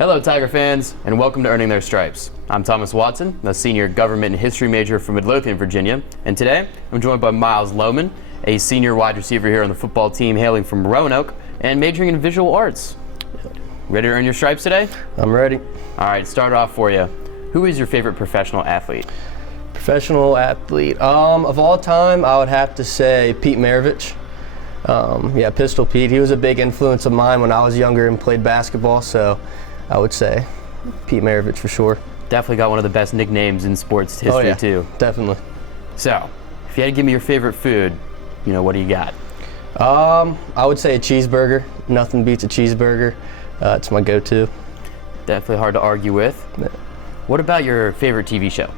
Hello, Tiger fans, and welcome to Earning Their Stripes. I'm Thomas Watson, a senior government and history major from Midlothian, Virginia, and today I'm joined by Miles Lowman, a senior wide receiver here on the football team hailing from Roanoke and majoring in visual arts. Ready to earn your stripes today? I'm ready. All right, start off for you. Who is your favorite professional athlete? Professional athlete. Of all time, I would have to say Pete Maravich. Pistol Pete. He was a big influence of mine when I was younger and played basketball, so I would say Pete Maravich for sure. Definitely got one of the best nicknames in sports history, too. Definitely. So, if you had to give me your favorite food, what do you got? I would say a cheeseburger. Nothing beats a cheeseburger. It's my go-to. Definitely hard to argue with. Yeah. What about your favorite TV show?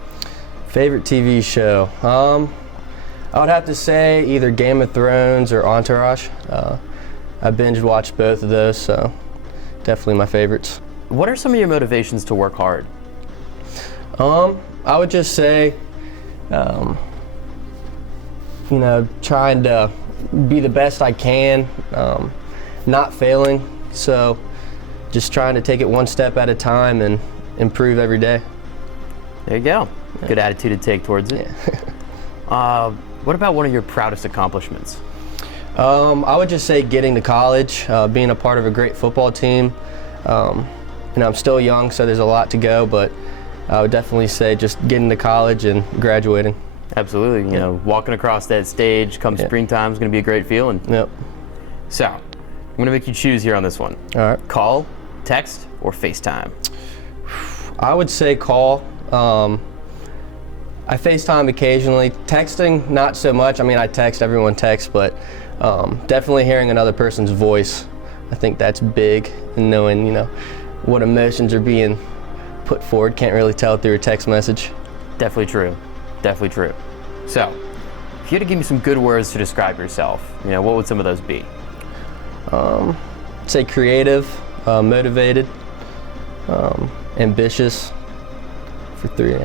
Favorite TV show? I would have to say either Game of Thrones or Entourage. I binge watched both of those, so definitely my favorites. What are some of your motivations to work hard? I would just say, trying to be the best I can, not failing. So just trying to take it one step at a time and improve every day. There you go. Good attitude to take towards it. Yeah. What about one of your proudest accomplishments? I would just say getting to college, being a part of a great football team. I'm still young, so there's a lot to go, but I would definitely say just getting to college and graduating. Absolutely. Walking across that stage come springtime is going to be a great feeling. Yep. So, I'm going to make you choose here on this one. All right. Call, text, or FaceTime? I would say call. I FaceTime occasionally. Texting, not so much. I mean, I text, everyone texts, but definitely hearing another person's voice. I think that's big, and knowing, what emotions are being put forward. Can't really tell through a text message. Definitely true. Definitely true. So, if you had to give me some good words to describe yourself, what would some of those be? Say creative, motivated, ambitious for three.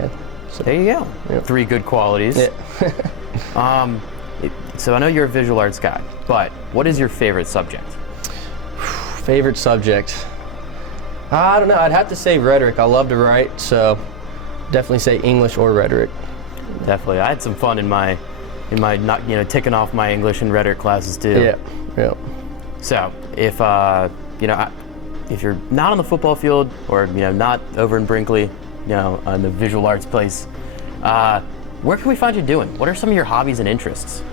So, there you go. Yep. 3 good qualities. Yeah. So I know you're a visual arts guy, but what is your favorite subject? Favorite subject? I don't know. I'd have to say rhetoric. I love to write, so definitely say English or rhetoric. Definitely. I had some fun in my not ticking off my English and rhetoric classes too. Yeah. Yeah. So if if you're not on the football field or not over in Brinkley, in the visual arts place, where can we find you doing? What are some of your hobbies and interests?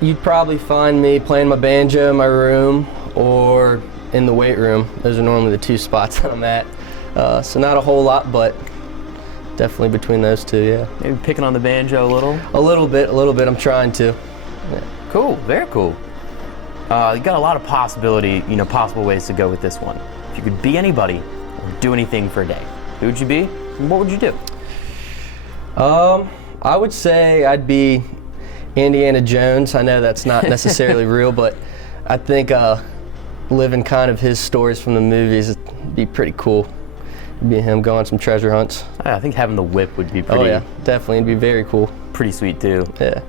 You'd probably find me playing my banjo in my room or in the weight room. Those are normally the 2 spots that I'm at. So not a whole lot, but definitely between those 2, yeah. Maybe picking on the banjo a little? A little bit. I'm trying to. Yeah. Cool, very cool. You got a lot of possible ways to go with this one. If you could be anybody or do anything for a day, who would you be and what would you do? I would say I'd be Indiana Jones. I know that's not necessarily real, but I think living kind of his stories from the movies would be pretty cool. Be him going on some treasure hunts. I think having the whip would be pretty. Oh yeah, definitely. It'd be very cool. Pretty sweet too. Yeah.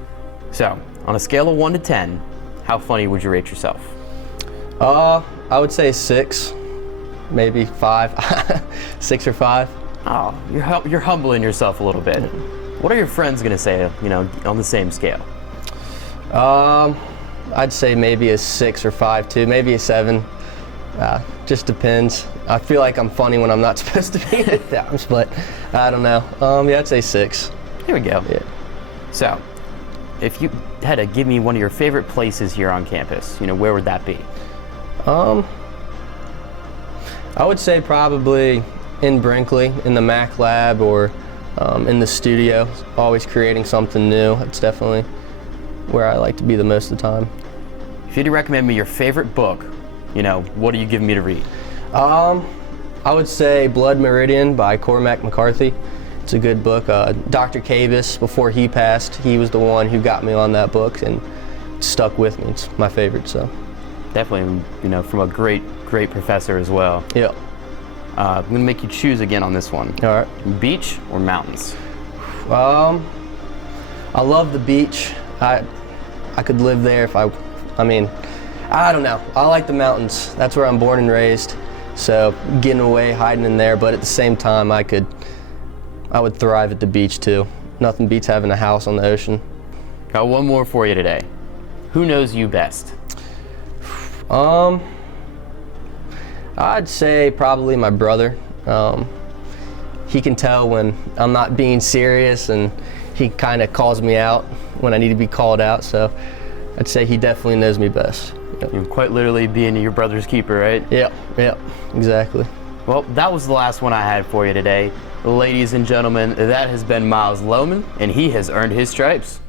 So, on a scale of 1 to 10, how funny would you rate yourself? I would say 6, maybe 5. 6 or 5. Oh, you're humbling yourself a little bit. What are your friends gonna say, on the same scale? I'd say maybe a 6 or 5 too, maybe a 7. Just depends. I feel like I'm funny when I'm not supposed to be at times, but I don't know. I'd say 6. Here we go. Yeah. So, if you had to give me one of your favorite places here on campus, where would that be? I would say probably in Brinkley, in the Mac lab, or in the studio, always creating something new. It's definitely where I like to be the most of the time. If you had to recommend me your favorite book, what are you giving me to read? I would say Blood Meridian by Cormac McCarthy. It's a good book. Dr. Cabus, before he passed, he was the one who got me on that book and it stuck with me. It's my favorite, so. Definitely, from a great professor as well. Yeah. I'm gonna make you choose again on this one. All right. Beach or mountains? I love the beach. I could live there if I mean, I don't know. I like the mountains. That's where I'm born and raised. So getting away, hiding in there, but at the same time, I would thrive at the beach too. Nothing beats having a house on the ocean. Got one more for you today. Who knows you best? I'd say probably my brother. He can tell when I'm not being serious, and he kind of calls me out when I need to be called out. So I'd say he definitely knows me best. Yep. You're quite literally being your brother's keeper, right? Yep, exactly. Well, that was the last one I had for you today. Ladies and gentlemen, that has been Miles Lowman, and he has earned his stripes.